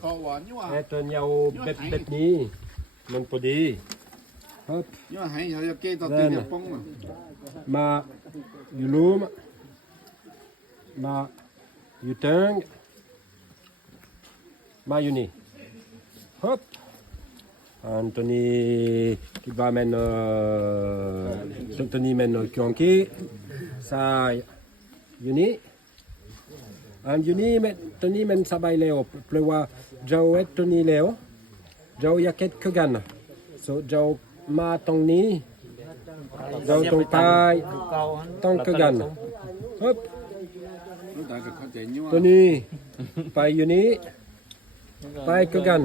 ขอหวานนี่ว่า แต่ตัวยาวแบบนี้มันพอดีครับ นี่ว่าให้เขาจะเกตตัวตีนป้องอ่ะ มาอยู่ลุมมาอยู่เทิงมาอยู่นี่ฮึบอันตัวนี้คิดว่ามันตัวนี้มันเกี่ยงกี้สายอยู่นี่อันอยู่นี่มันตัวนี้มันสบายแล้วเพราะว่าเจ้าเอ็ดตัวนี้แล้วเจ้าอยากเอ็ดคือกันsoเจ้ามาตรงนี้เราต้องไปต้องคือกันฮึบตัวนี้ไปอยู่นี้ไปคือกัน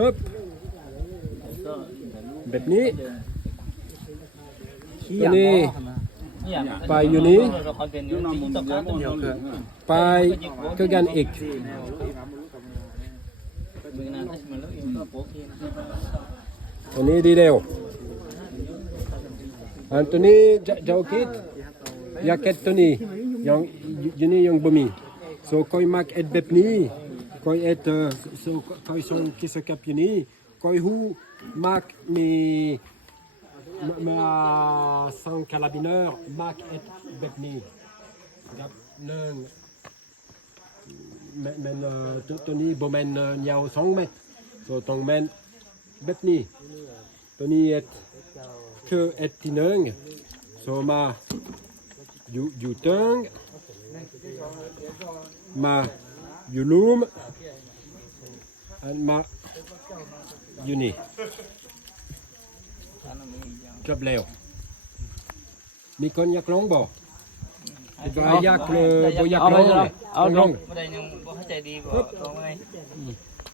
ฮึบแบบนี้ตัวนี้ไปอยู่นี้ไปคือกันอีกตัวนี้ดีเร็วอันตัวนี้เจ้าคิดอยากเก็ดตัวนี้ยังอยู่นี่ยังบ่มีsoคอยมักเอ็ดแบบนี้คอยเอ็ดsoคอยส่งกิจกรรมอยู่นี้คอยฮู้มักมีมาสังคาราบิเนอร์มักเอ็ดแบบนี้กับหนึ่งมันตัวนี้บ่แม่นยาว2เมตรsoต้องแม่นแบบนี้ตัวนี้เอ็ดคือเอ็ดที่หนึ่งsoมาอยู่เทิงมาอยู่ลุมอันมาอยู่นี่จบแล้วมีคนอยากลองบ่อยากบ่อยากลองเอาลองบ่ได้ยังบ่เข้าใจดีบ่ลองไง